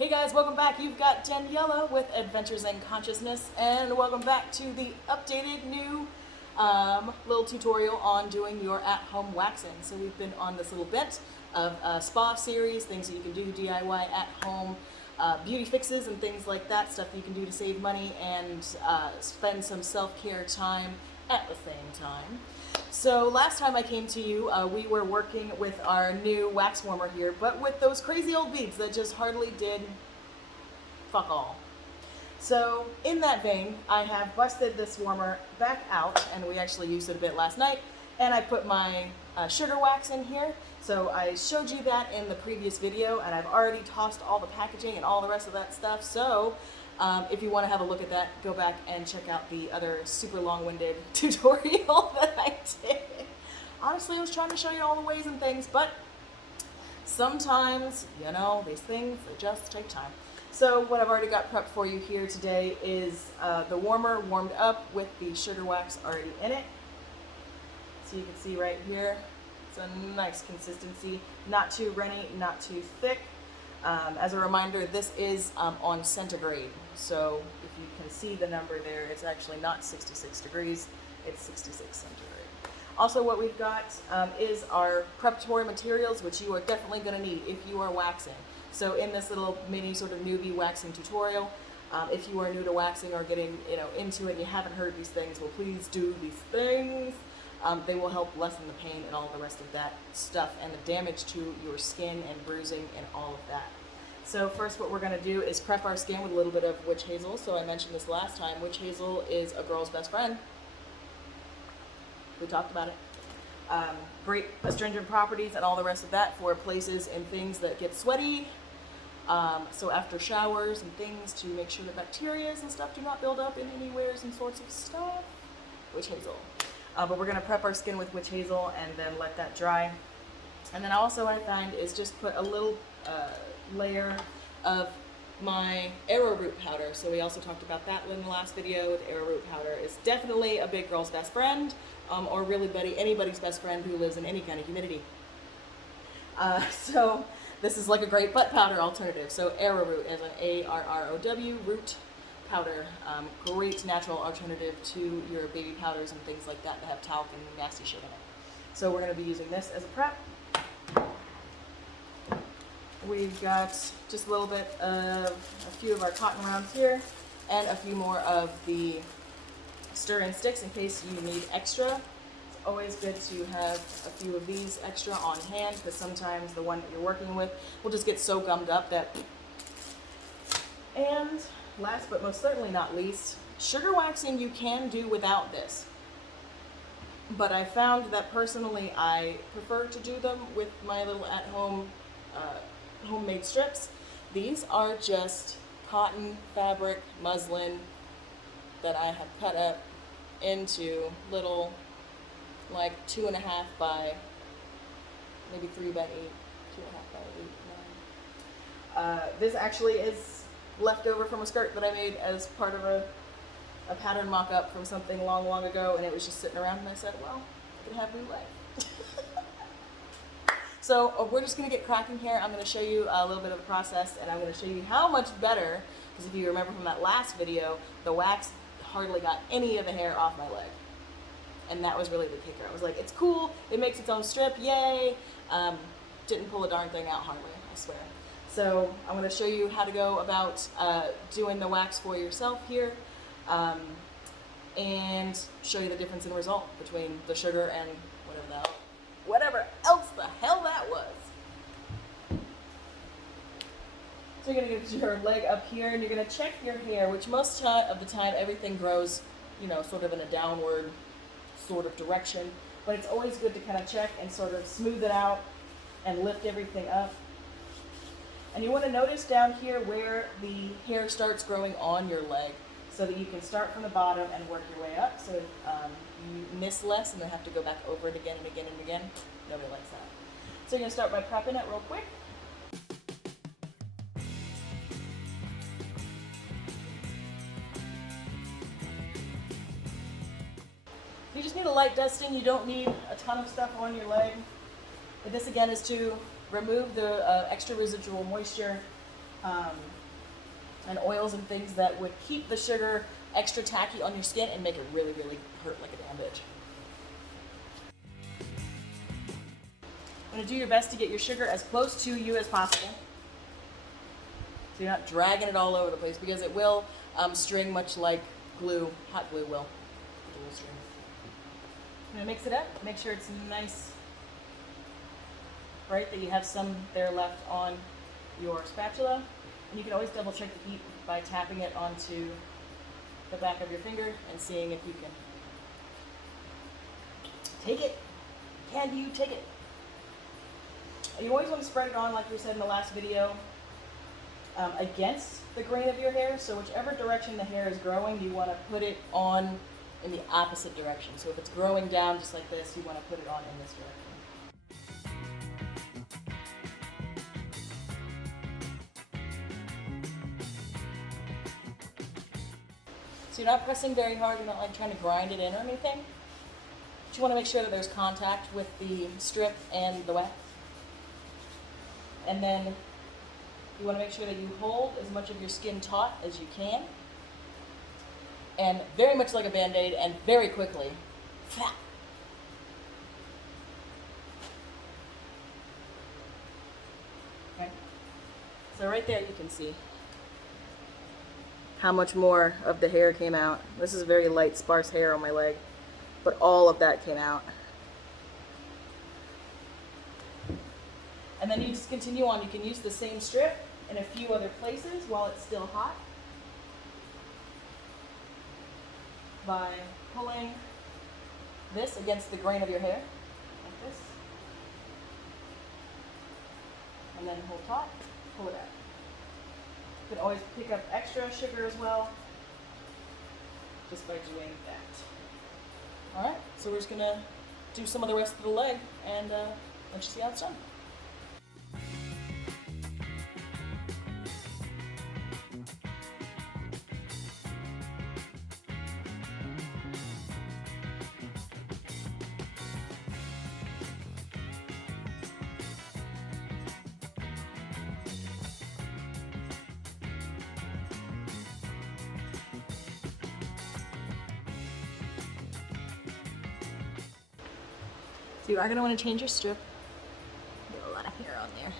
Hey guys, welcome back. You've got Daniela with Adventures in Consciousness, and welcome back to the updated new little tutorial on doing your at-home waxing. So we've been on this little bit of spa series, things that you can do DIY at home, beauty fixes and things like that, stuff that you can do to save money and spend some self-care time at the same time. So last time I came to you, we were working with our new wax warmer here, but with those crazy old beads that just hardly did fuck all. So in that vein, I have busted this warmer back out, and we actually used it a bit last night, and I put my sugar wax in here. So I showed you that in the previous video, and I've already tossed all the packaging and all the rest of that stuff. So if you want to have a look at that, go back and check out the other super long-winded tutorial that I did. Honestly, I was trying to show you all the ways and things, but sometimes, you know, these things, they just take time. So what I've already got prepped for you here today is the warmer warmed up with the sugar wax already in it. So you can see right here, it's a nice consistency, not too runny, not too thick. As a reminder, this is on centigrade, so if you can see the number there, it's actually not 66 degrees, it's 66 centigrade. Also, what we've got is our preparatory materials, which you are definitely going to need if you are waxing. So in this little mini sort of newbie waxing tutorial, if you are new to waxing or getting into it and you haven't heard these things, well, please do these things. They will help lessen the pain and all the rest of that stuff and the damage to your skin and bruising and all of that. So first what we're going to do is prep our skin with a little bit of witch hazel. So I mentioned this last time, witch hazel is a girl's best friend. We talked about it. Great astringent properties and all the rest of that for places and things that get sweaty. So after showers and things, to make sure that bacteria and stuff do not build up in anywhere and sorts of stuff. Witch hazel. But we're going to prep our skin with witch hazel and then let that dry. And then also what I find is just put a little layer of my arrowroot powder. So we also talked about that in the last video. The arrowroot powder is definitely a big girl's best friend, or really anybody's best friend who lives in any kind of humidity. So this is like a great butt powder alternative. So arrowroot is an A-R-R-O-W, root powder. Great natural alternative to your baby powders and things like that have talc and nasty shit in it. So we're going to be using this as a prep. We've got just a little bit of a few of our cotton rounds here and a few more of the stir-in sticks in case you need extra. It's always good to have a few of these extra on hand because sometimes the one that you're working with will just get so gummed up that... And last but most certainly not least, sugar waxing you can do without this. But I found that personally I prefer to do them with my little at-home homemade strips. These are just cotton, fabric, muslin that I have cut up into little, like 2.5 by maybe 3 by 8, 2.5 by 8, 9. This actually is left over from a skirt that I made as part of a pattern mock-up from something long, long ago, and it was just sitting around, and I said, well, I could have new life. So we're just going to get cracking here. I'm going to show you a little bit of the process, and I'm going to show you how much better, because if you remember from that last video, the wax hardly got any of the hair off my leg. And that was really the kicker. I was like, it's cool, it makes its own strip, yay. Didn't pull a darn thing out hardly, I swear. So I'm going to show you how to go about doing the wax for yourself here, and show you the difference in result between the sugar and whatever else the hell that was. So you're going to get your leg up here and you're going to check your hair, which most of the time everything grows, sort of in a downward sort of direction. But it's always good to kind of check and sort of smooth it out and lift everything up. And you want to notice down here where the hair starts growing on your leg so that you can start from the bottom and work your way up. So you miss less and then have to go back over it again and again and again. Nobody likes that. So you're going to start by prepping it real quick. You just need a light dusting. You don't need a ton of stuff on your leg. But this again is to remove the extra residual moisture um, and oils and things that would keep the sugar extra tacky on your skin and make it really, really hurt like a damn bitch. I'm going to do your best to get your sugar as close to you as possible, so you're not dragging it all over the place, because it will string much like glue, hot glue will. I'm going to mix it up, make sure it's nice, right, that you have some there left on your spatula. And you can always double check the heat by tapping it onto the back of your finger and seeing if you can take it. Can you take it? You always want to spread it on, like we said in the last video, against the grain of your hair. So whichever direction the hair is growing, you want to put it on in the opposite direction. So if it's growing down just like this, you want to put it on in this direction. So you're not pressing very hard, you're not like trying to grind it in or anything. But you want to make sure that there's contact with the strip and the wax. And then you want to make sure that you hold as much of your skin taut as you can. And very much like a Band-Aid, and very quickly. Okay. So right there you can see how much more of the hair came out. This is very light, sparse hair on my leg, but all of that came out. And then you just continue on. You can use the same strip in a few other places while it's still hot by pulling this against the grain of your hair, like this. And then hold taut, pull it out. You can always pick up extra sugar as well, just by doing that. All right, so we're just gonna do some of the rest of the leg, and let's just see how it's done. So you are going to want to change your strip. Get a lot of hair on there.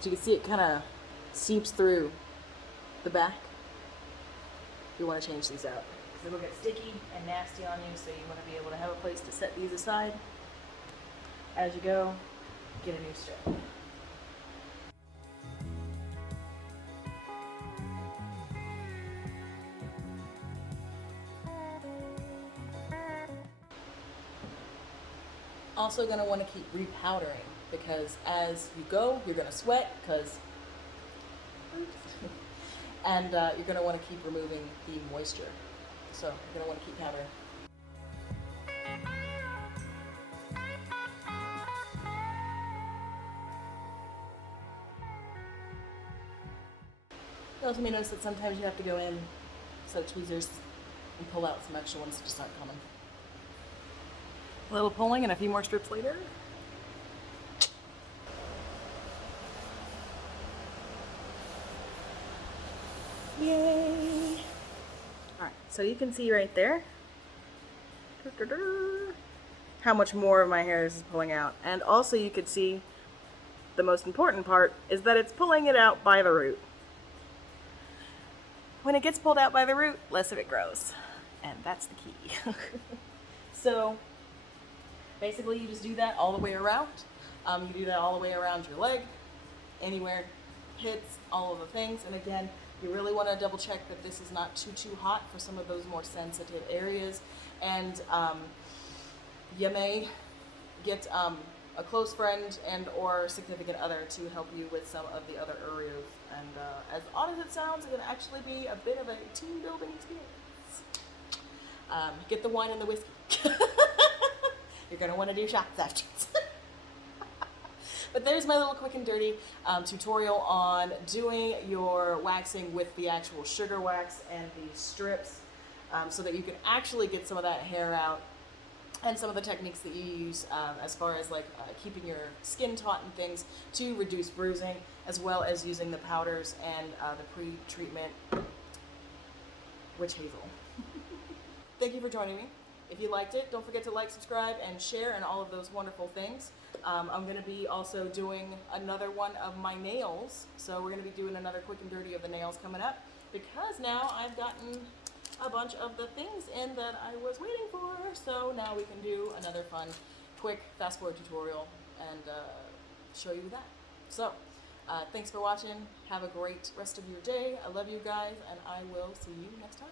As you can see, it kind of seeps through the back. You want to change these out, because it'll get sticky and nasty on you, so you want to be able to have a place to set these aside. As you go, get a new strip. Also going to want to keep repowdering, because as you go, you're going to sweat, and you're going to want to keep removing the moisture. So you're going to want to keep powdering. You also may notice that sometimes you have to go in set of tweezers and pull out some extra ones that just aren't coming. A little pulling and a few more strips later. Yay! Alright, so you can see right there how much more of my hair is pulling out. And also you could see the most important part is that it's pulling it out by the root. When it gets pulled out by the root, less of it grows. And that's the key. So basically, you just do that all the way around. You do that all the way around your leg, anywhere hits, all of the things. And again, you really want to double check that this is not too hot for some of those more sensitive areas. And you may get a close friend and or significant other to help you with some of the other areas. And as odd as it sounds, it can actually be a bit of a team building experience. Get the wine and the whiskey. You're going to want to do shots afterwards. But there's my little quick and dirty tutorial on doing your waxing with the actual sugar wax and the strips, so that you can actually get some of that hair out and some of the techniques that you use as far as like keeping your skin taut and things to reduce bruising, as well as using the powders and the pre-treatment witch hazel. Thank you for joining me. If you liked it, don't forget to like, subscribe, and share, and all of those wonderful things. I'm going to be also doing another one of my nails, so we're going to be doing another quick and dirty of the nails coming up, because now I've gotten a bunch of the things in that I was waiting for, so now we can do another fun, quick, fast forward tutorial and show you that. So, thanks for watching. Have a great rest of your day. I love you guys, and I will see you next time.